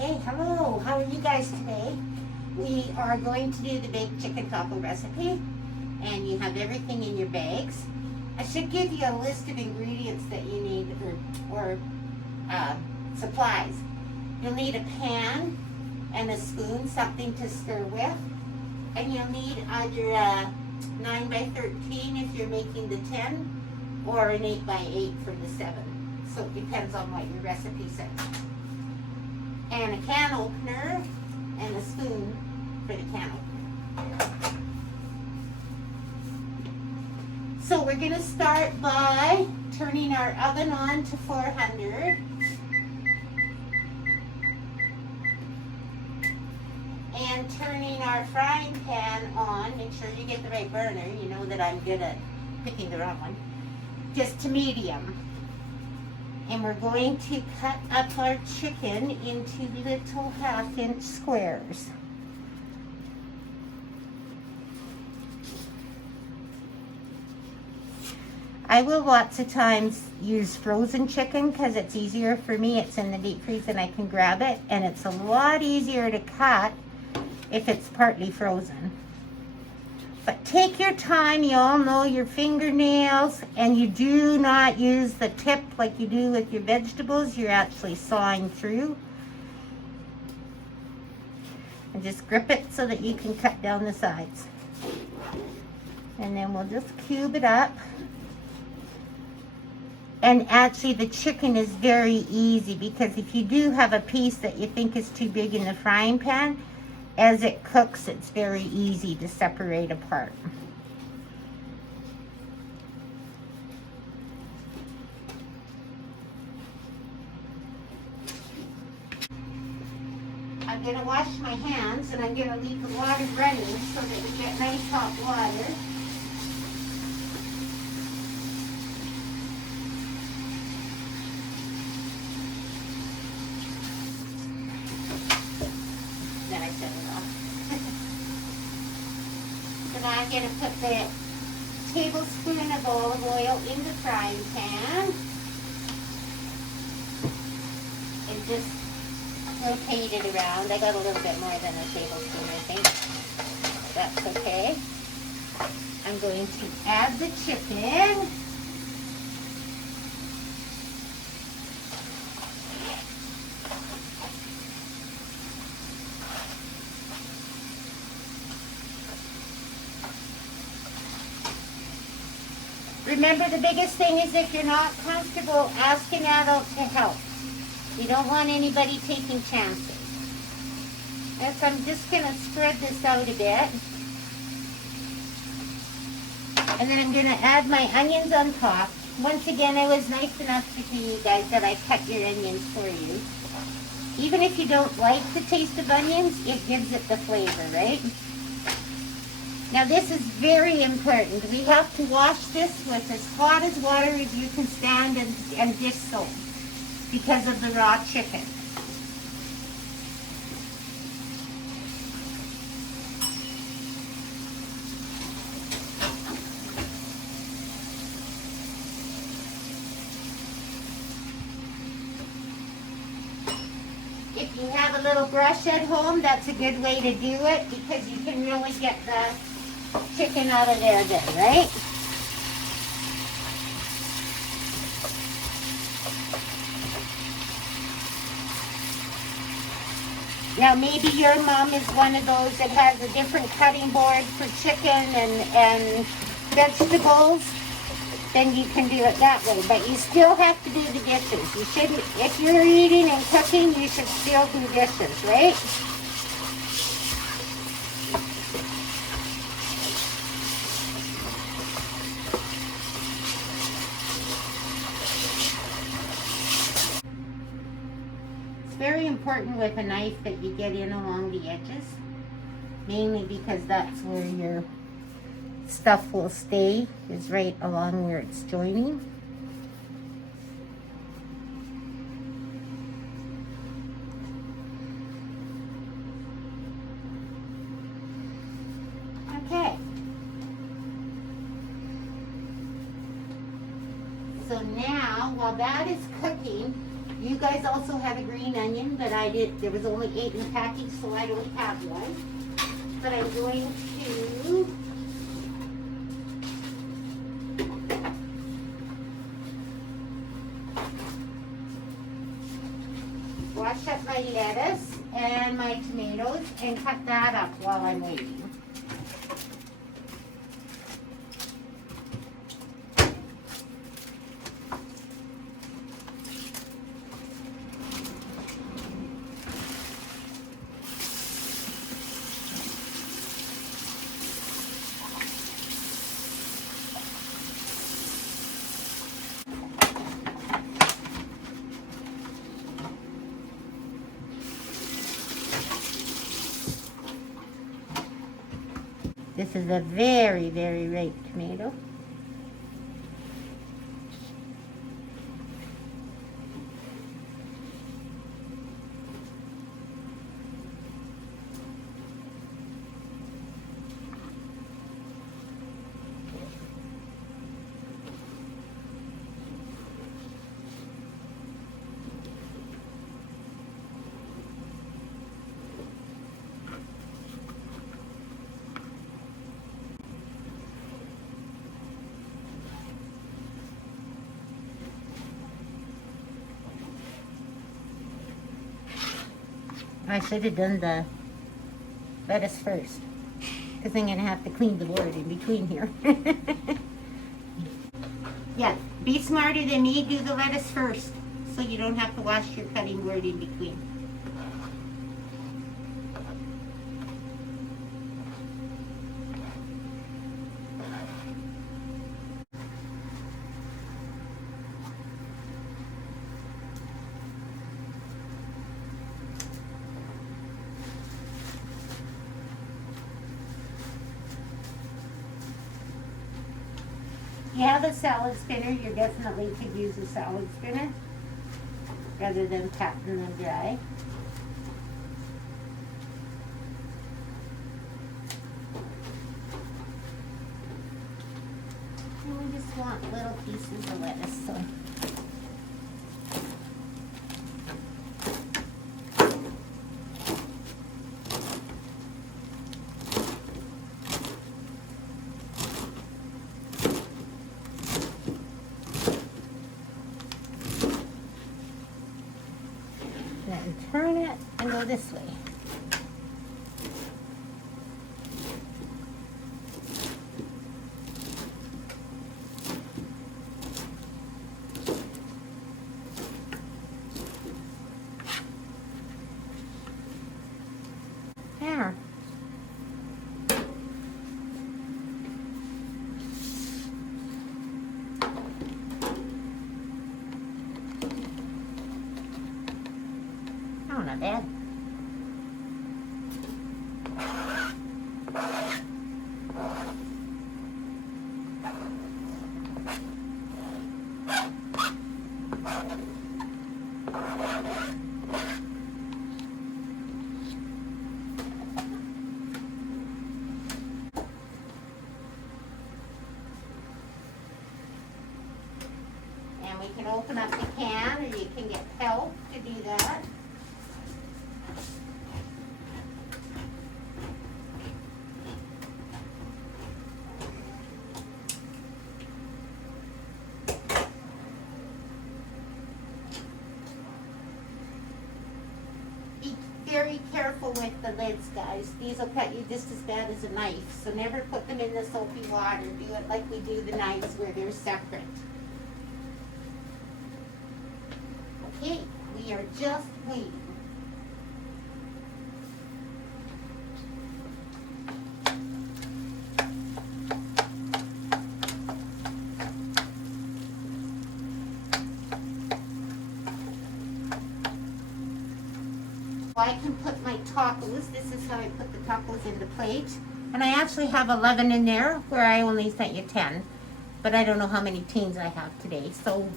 Okay, hello, how are you guys today? We are going to do the baked chicken taco recipe, and you have everything in your bags. I should give you a list of ingredients that you need, or supplies. You'll need a pan and a spoon, something to stir with, and you'll need either a 9 by 13 if you're making the 10, or an 8 by 8 for the 7. So it depends on what your recipe says. And a can opener and a spoon for the can opener. So we're going to start by turning our oven on to 400. And turning our frying pan on. Make sure you get the right burner. You know that I'm good at picking the wrong one. Just to medium. And we're going to cut up our chicken into little 1/2-inch squares. I will lots of times use frozen chicken because it's easier for me. It's in the deep freeze and I can grab it, and it's a lot easier to cut if it's partly frozen. But take your time. You all know your fingernails, and you do not use the tip like you do with your vegetables. You're actually sawing through. And just grip it so that you can cut down the sides. And then we'll just cube it up. And actually the chicken is very easy, because if you do have a piece that you think is too big in the frying pan, as it cooks, it's very easy to separate apart. I'm going to wash my hands, and I'm going to leave the water running so that we get nice hot water. Then I set it off. So now I'm going to put the tablespoon of olive oil in the frying pan and just rotate it around. I got a little bit more than a tablespoon, I think. That's okay. I'm going to add the chicken. Remember, the biggest thing is if you're not comfortable, ask an adult to help. You don't want anybody taking chances. And so I'm just going to spread this out a bit. And then I'm going to add my onions on top. Once again, I was nice enough to tell you guys that I cut your onions for you. Even if you don't like the taste of onions, it gives it the flavor, right? Now this is very important. We have to wash this with as hot as water as you can stand and dish soap, because of the raw chicken. If you have a little brush at home, that's a good way to do it, because you can really get the chicken out of there then, right? Now maybe your mom is one of those that has a different cutting board for chicken and vegetables, then you can do it that way. But you still have to do the dishes. You shouldn't, if you're eating and cooking, you should still do dishes, right? Very important with a knife that you get in along the edges, mainly because that's where your stuff will stay, is right along where it's joining. Okay. So now, while that is cooking, You guys also have a green onion, but I did. There was only 8 in the package, so I don't have one. But I'm going to wash up my lettuce and my tomatoes and cut that up while I'm waiting. This is a very, very ripe tomato. I should have done the lettuce first, because I'm going to have to clean the board in between here. Yeah, be smarter than me, do the lettuce first, so you don't have to wash your cutting board in between. If you have a salad spinner, you definitely could use a salad spinner rather than patting them dry. And we just want little pieces of lettuce, so. Then turn it and go this way. There. Oh, not bad. And we can open up the can, or you can get help to do that. Be very careful with the lids, guys. These will cut you just as bad as a knife. So never put them in the soapy water. Do it like we do the knives where they're separate. Okay, we are just waiting. I can put my tacos. This is how I put the tacos in the plate. And I actually have 11 in there where I only sent you 10. But I don't know how many teens I have today. So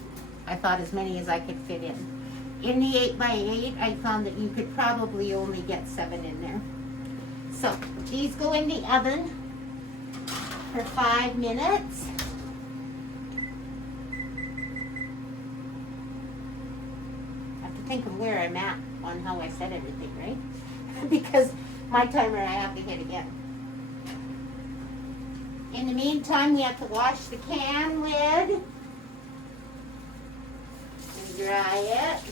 I thought as many as I could fit in. In the 8x8, I found that you could probably only get 7 in there. So these go in the oven for 5 minutes. think of where I'm at on how I set everything, right? Because my timer, I have to hit again. In the meantime, we have to wash the can lid and dry it.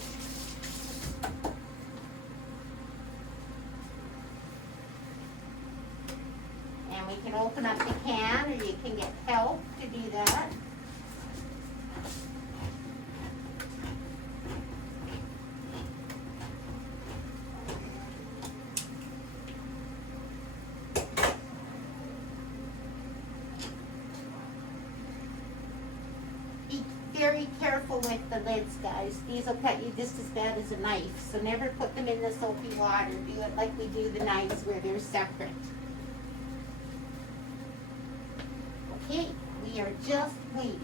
And we can open up the can, or you can get help to do that. Be very careful with the lids, guys. These will cut you just as bad as a knife. So never put them in the soapy water. Do it like we do the knives where they're separate. Okay, we are just waiting.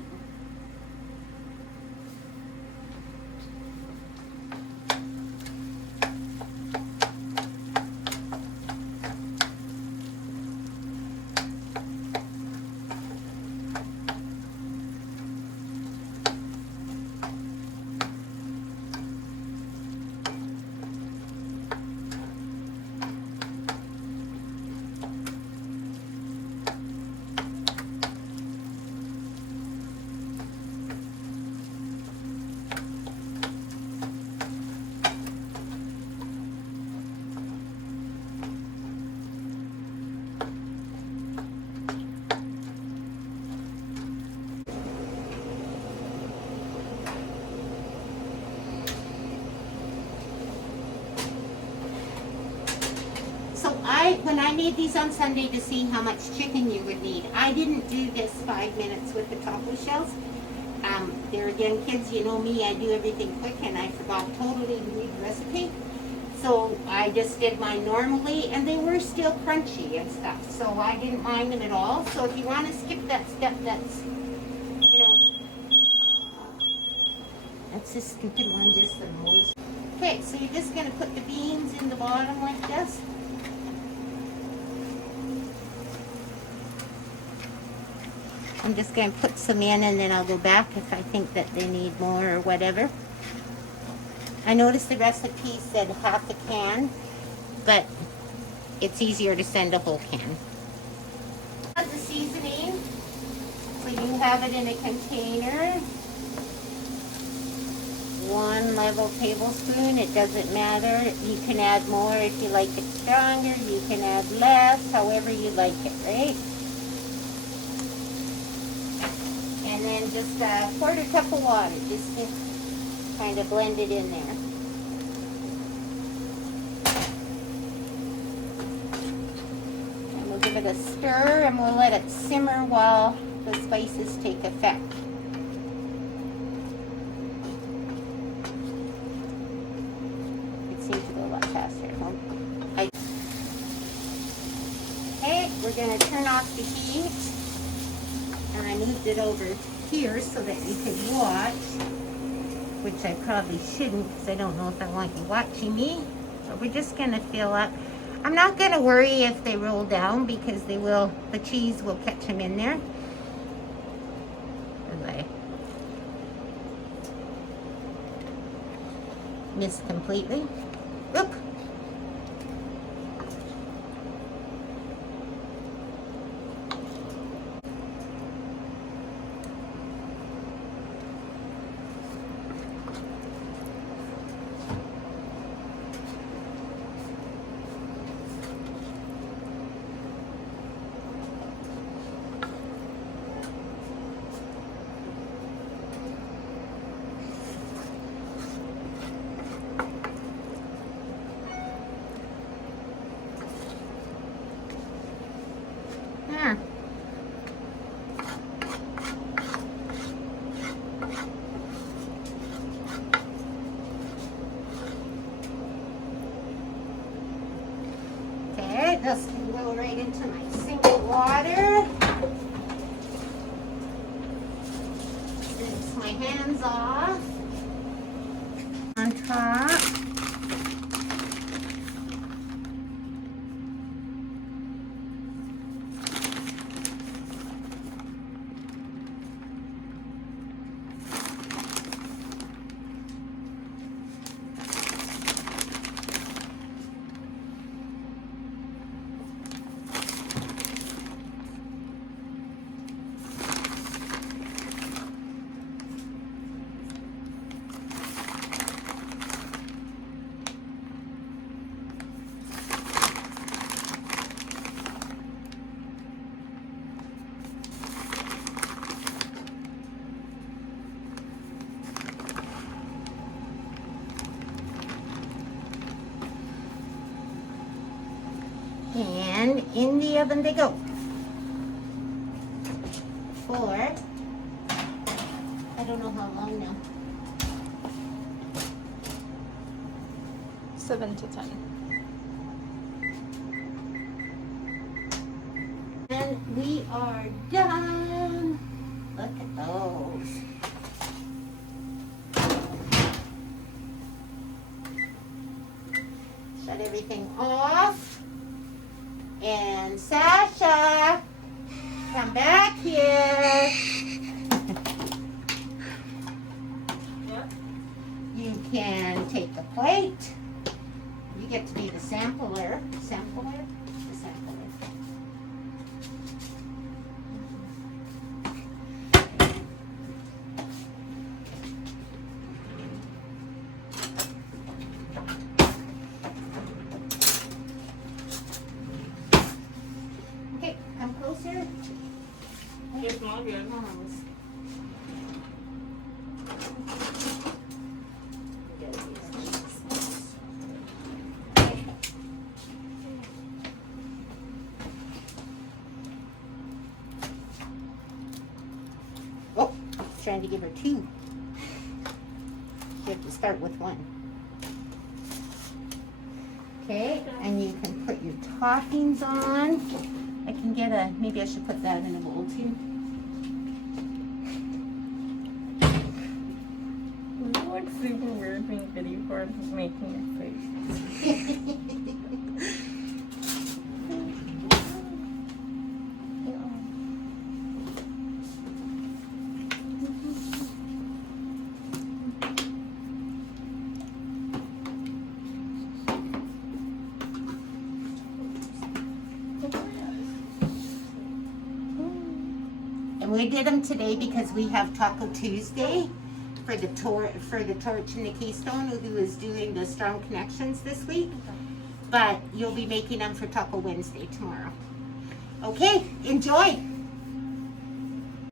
When I made these on Sunday to see how much chicken you would need, I didn't do this 5 minutes with the taco shells. There again, kids, you know me, I do everything quick, and I forgot totally to read the recipe. So I just did mine normally, and they were still crunchy and stuff, so I didn't mind them at all. So if you want to skip that step, that's, you know, that's this stupid one, just the moist. Okay, so you're just going to put the beans in the bottom like this. I'm just going to put some in, and then I'll go back if I think that they need more or whatever. I noticed the recipe said half a can, but it's easier to send a whole can. The seasoning, so you have it in a container. 1 level tablespoon, it doesn't matter. You can add more if you like it stronger. You can add less, however you like it, right? And then just a 1/4 cup of water, just to kind of blend it in there. And we'll give it a stir, and we'll let it simmer while the spices take effect. It seems to go a lot faster at home. Okay, we're going to turn off the heat. And I moved it over here so that you could watch, which I probably shouldn't because I don't know if I want you watching me. So we're just going to fill up. I'm not going to worry if they roll down because they will, the cheese will catch them in there. As I missed completely. Oop! Okay, this can go right into my single water. Rinse my hands off. On top. And in the oven they go. For, I don't know how long now. 7 to 10. And we are done. Look at those. Shut everything off. And Sasha, come back here. Yep. You can take the plate. You get to be the sampler. Sampler? The sampler. Okay, come closer. Yes, Mom, good. Oh, trying to give her two. You have to start with one. Okay, and you can put your toppings on. I can get a, maybe I should put that in a bowl too. It looks super weird being video for us making a face. And we did them today because we have Taco Tuesday for the Torch and the Keystone, who is doing the Strong Connections this week. But you'll be making them for Taco Wednesday tomorrow. Okay, enjoy.